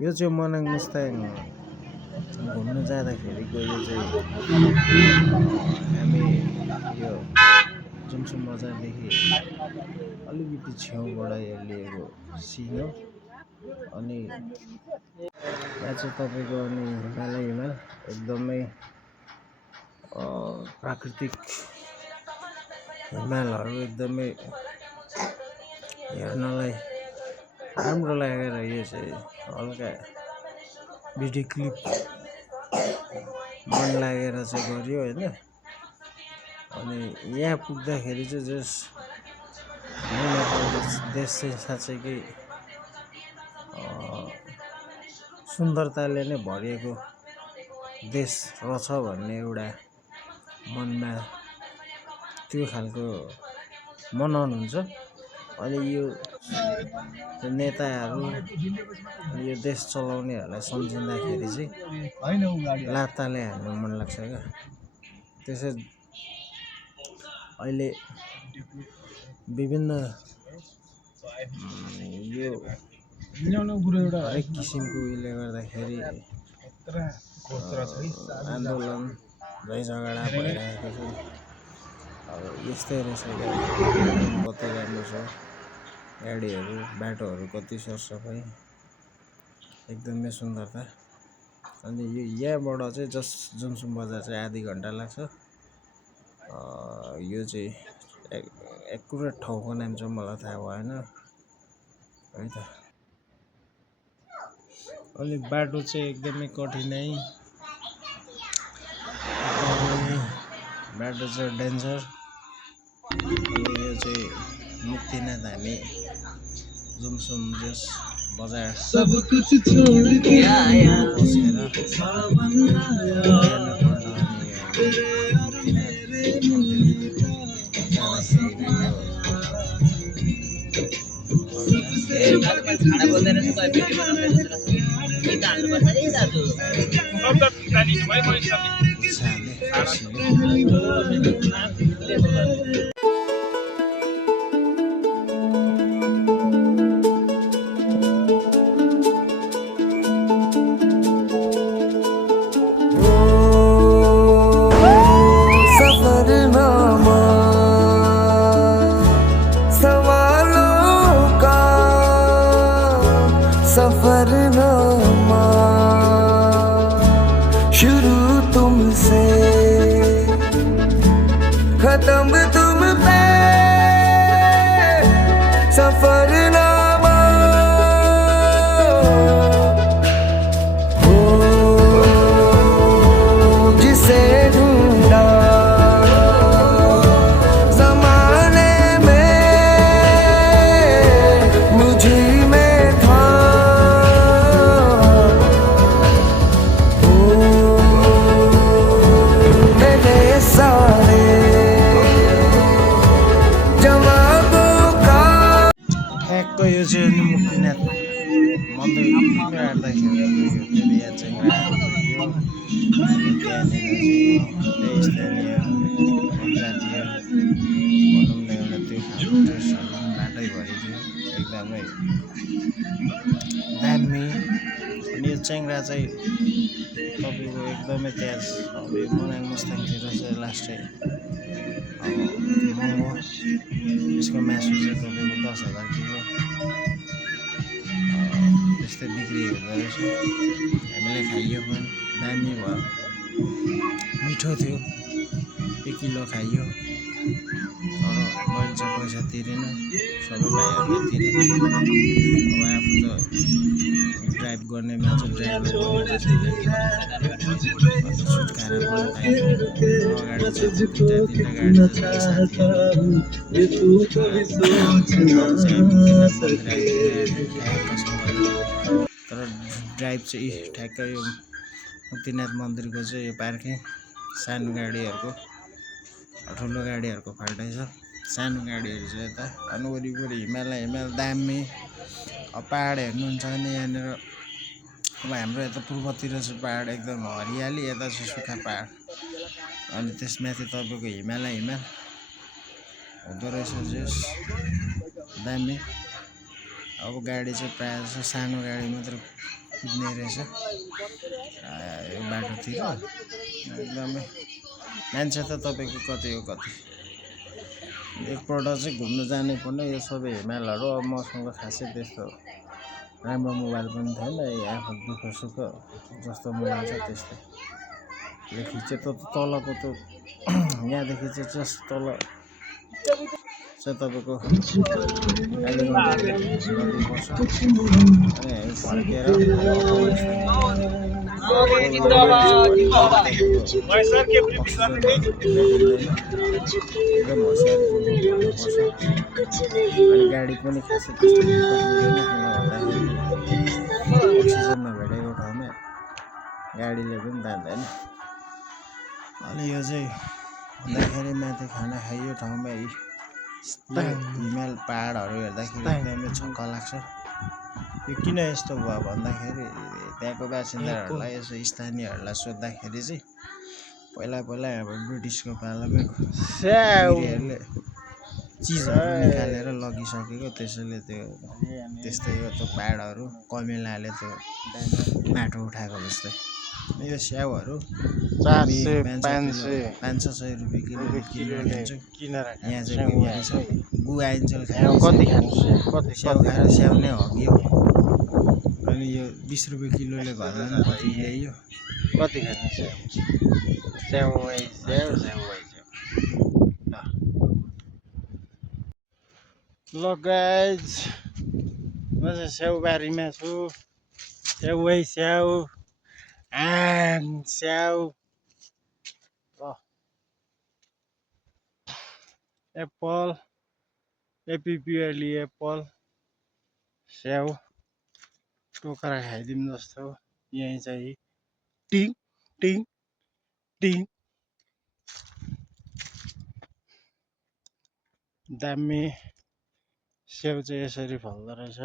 यो चाहिँ मनाङ मुस्ताङ घुम्न जाँदाखेरिको यो चाहिँ हामी यो जुमसुम बजारदेखि अलिकति छेउबाट यो लिएको सिन हो। अनि यहाँ चाहिँ तपाईँको अनि हिमाल एकदमै प्राकृतिक हिमालहरू एकदमै हेर्नलाई राम्रो लागेर यो चाहिँ हल्का भिडियो क्लिप मन लागेर चाहिँ गरियो होइन। अनि यहाँ पुग्दाखेरि चाहिँ जस नेपाल देश चाहिँ साँच्चैकै सुन्दरताले नै भरिएको देश रहेछ भन्ने एउटा मनमा त्यो खालको मनन हुन्छ। अनि यो नेताहरू यो देश चलाउनेहरूलाई सम्झिँदाखेरि चाहिँ लात्ताले हान्नु मन लाग्छ क्या। त्यसै अहिले विभिन्न यो हरेक किसिमको उयोले गर्दाखेरि आन्दोलन झैझगडा भइरहेको छ। अब यस्तै रहेछ कति राम्रो छ गाडीहरू बाटोहरू कति सरसफाइ एकदमै सुन्दरता। अनि यो यहाँबाट चाहिँ जुमसुम बजार चाहिँ आधी घन्टा लाग्छ। यो चाहिँ एकुरेट ठाउँको नाम चाहिँ मलाई थाहा भएन है त। अनि बाटो चाहिँ एकदमै कठिनाइ, बाटो चाहिँ डेन्जर। अनि यो चाहिँ मुक्तिनाथ हामी जुमसुम जस बजार सफरनामा शुरू तुमसे खत्म तुम पे सफरनामा हो जिसे ढूंढा जमाने में मुझे यो चाहिँ अनि मुक्तिनाथ मन्दिर हेर्दाखेरि फेरि यहाँ चाहिँ स्थानीय जनजातीय भनौँ न एउटा त्यो खालको ड्रेसहरू बाटैभरि थियो एकदमै दामी। अनि यो च्याङ्ग्रा चाहिँ तपाईँको एकदमै त्यहाँ अब यो मनाङ मुस्ताङतिर चाहिँ लास्टै महँगो। यसको मासु चाहिँ तपाईँको 10,000 किलो त्यस्तै बिक्री हुँदो रहेछ। हामीले खाइयो पनि दामी भयो, मिठो थियो, 1 किलो खाइयो। तर मैले चाहिँ पैसा तिरेन, सबै भाइहरूले तिरे। अब आफू त ड्राइभ गर्ने मान्छे ड्राइभर छुटकारा पनि पाइयो। अगाडि चाहिँ 2-3 गाडी तर ड्राइभ चाहिँ ठ्याक्कै यो मुक्तिनाथ मन्दिरको चाहिँ यो पार्किङ सानो गाडीहरूको ठुलो गाडीहरूको फाल्टै छ। सानो गाडीहरू चाहिँ यता अनि वरिपरि हिमाल दामी। अब पहाड हेर्नुहुन्छ भने यहाँनिर अब हाम्रो यता पूर्वतिर चाहिँ पहाड एकदम हरियाली, यता चाहिँ सुक्खा पहाड। अनि त्यसमाथि तपाईँको हिमाल हुँदो रहेछ जस दामी। अब गाडी चाहिँ प्रायः जस्तो सानो गाडी मात्र कुद्ने रहेछ यो बाटोतिर एकदमै मान्छे त तपाईँको कति हो कति एकपल्ट चाहिँ घुम्नु जानै पर्ने यो सबै हिमालहरू अब मसँग खासै त्यस्तो राम्रो मोबाइल पनि थिएन आफू दुःख सुख जस्तो मोबाइल छ त्यस्तै खिचे त तलको त यहाँदेखि चाहिँ जस्ट तल चाहिँ तपाईँको आधी घन्टा नदी पर्छ अनि हामी फर्केर एकदम होसियारीपूर्वक हिँड्नुपर्छ अनि गाडी पनि खासै त्यस्तो कुदेन किन भन्दाखेरि अक्सिजन नभेटेको ठाउँमा गाडीले पनि तान्दैन अनि यो चाहिँ हुँदाखेरि माथि खाना खाइयो ठाउँमा हिमाल पहाडहरू हेर्दाखेरि एकदमै छक्क लाग्छ यो किन यस्तो भयो भन्दाखेरि त्यहाँको बासिन्दाहरूलाई यसो स्थानीयहरूलाई सोद्धाखेरि चाहिँ पहिला अब ब्रिटिसको पालामा हरूले चिजहरू निकालेर लगिसकेको त्यसैले त्यो त्यस्तै हो त्यो पहाडहरू कमेलाले त्यो माटो उठाएको जस्तै यो स्याउहरू 500-600 रुपियाँ किलो किनेर यहाँ चाहिँ बिमारी छ गुआइन्जेल खाएर स्याउ खाएर स्याउ नै हग्यो अनि यो 20 रुपियाँ किलोले घरमा पनि कति ल्याइयो कति खाने स्याउ ल गाइज म चाहिँ स्याउबारीमा छु स्याउ आम स्याउ ल एप्पल एपिपिएली एप्पल स्याउ टोकरा खाइदिउँ जस्तो यहीँ चाहिँ टिङ टिङ टिङ दामी स्याउ चाहिँ यसरी फल्दो रहेछ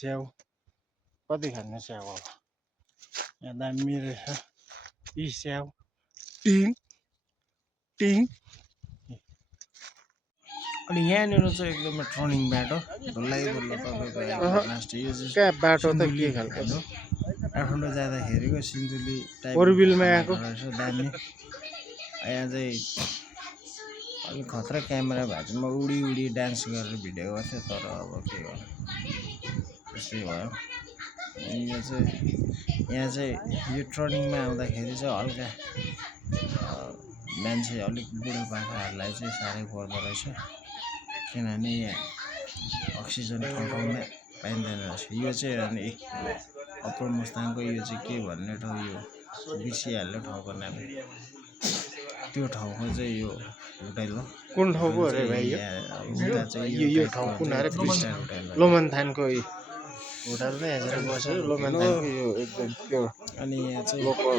स्याउ कति खाने स्याउ अब यहाँ दामी रहेछ यी स्याउ टिङ टिङ अनि यहाँनिर चाहिँ एकदमै टर्निङ बाटो डल्लै तपाईँको कहाँ बाटो त के खालको काठमाडौँ जाँदाखेरिको सिन्धुली टाइप फोरविलमा आएको रहेछ दामी यहाँ चाहिँ अलिक खतरा क्यामेरा भएको चाहिँ म उडी डान्स गरेर भिडियो गर्थेँ तर अब के गर्नु त्यस्तै भयो यहाँ चाहिँ यो टर्निङमा आउँदाखेरि चाहिँ हल्का मान्छे अलिक बुढापाकाहरूलाई चाहिँ साह्रै पर्दो रहेछ किनभने यहाँ अक्सिजन ठाउँमा पाइँदैन रहेछ यो चाहिँ अनि अप्पर मुस्ताङको यो चाहिँ के भन्ने ठाउँ यो बिर्सिहाल्यो ठाउँको नाम त्यो ठाउँको चाहिँ यो होटल हो कुन ठाउँको अरे भाइ यो ठाउँ कुन अरे लोमनथानको होटल नै हेरेर बस्यो लोमनथानको यो एकदम प्योर अनि यहाँ चाहिँ लोकल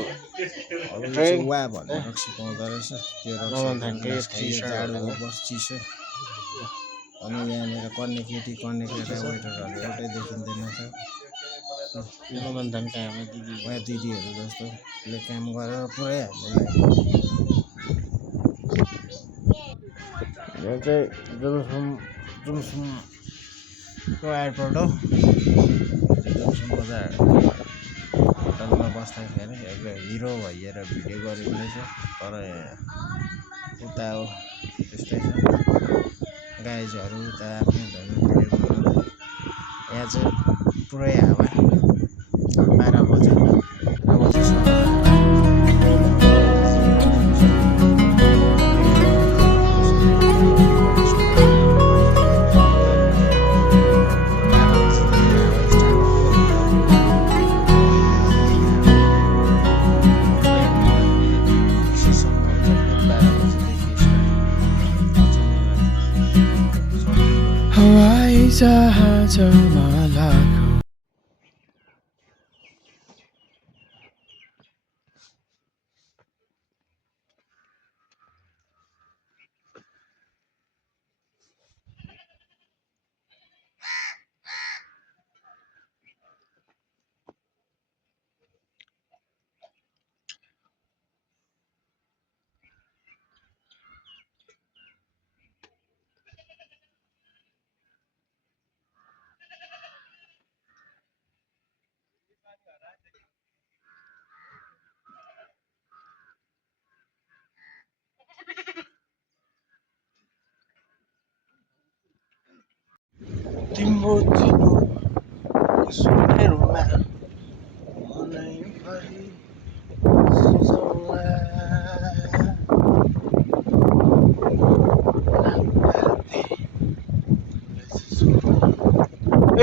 वा भन्ने रक्सी पाउँदो रहेछ त्यो रक्सी जाडो बस चिसो अनि यहाँनिर कन्ने केटा वेटरहरू एउटै देखिँदैन थियो लोमनथान कहाँमा दिदीहरू जस्तोले काम गरेर पुरै हामीलाई यो चाहिँ जुमसुमको एयरपोर्ट हो जुमसुम बजार होटलमा बस्दाखेरि एकदम हिरो भइएर भिडियो गरेको रहेछ तर उता हो त्यस्तै छ गाइजहरू उता आफ्नै धर्म भिडियो बनाउँदा यहाँ चाहिँ पुरै हावा 12 बजेसम्म हवाई जहाजमा लाग्यो तिम्रो चिनो सुनेरमा मनैभरि सजाउला।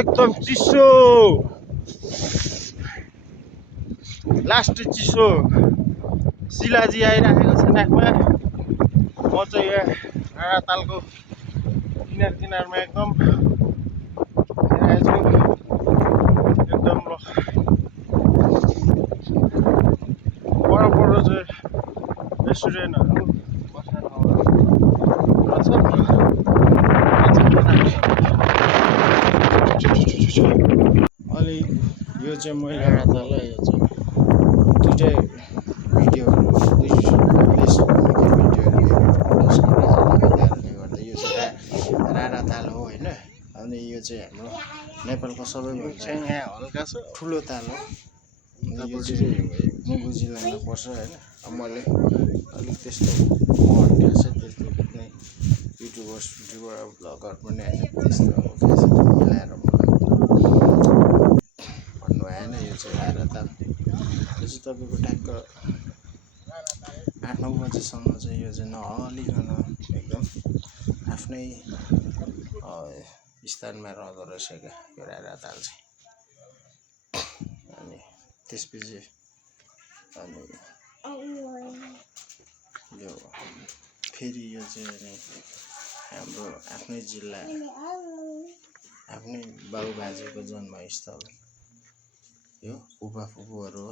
एकदम चिसो लास्ट चिसो शिलाजी आइराखेको छ नाकमा। म चाहिँ यहाँ डाँडातालको किनारमा एकदम आइरहेको छु। एकदम पर चाहिँ रेस्टुरेन्टहरू बस्ने ठाउँहरू अलि यो चाहिँ मैले डाँडातालै यो चाहिँ दुइटै भिडियोहरू गर्दा यो चाहिँ राणाताल हो होइन। अनि यो चाहिँ हाम्रो नेपालको सबैभन्दा यहाँ हल्का छ ठुलो ताल हो। यो चाहिँ मुगु जिल्लामा पर्छ होइन। अब मैले अलिक त्यस्तो अभ्यास त्यस्तो कुनै युट्युबर भ्लगर पनि होइन त्यस्तो मिलाएर भन्नु भएन। यो चाहिँ राणाताल यो चाहिँ तपाईँको ठ्याक्क 8-9 बजीसम्म चाहिँ यो चाहिँ नहलिकन एकदम आफ्नै स्थानमा रहँदो रहेछ क्या यो राणाताल चाहिँ। अनि त्यसपछि अनि यो फेरि यो चाहिँ अनि हाम्रो आफ्नै जिल्ला आफ्नै बाबुबाजेको जन्मस्थल यो फुपा फुपूहरू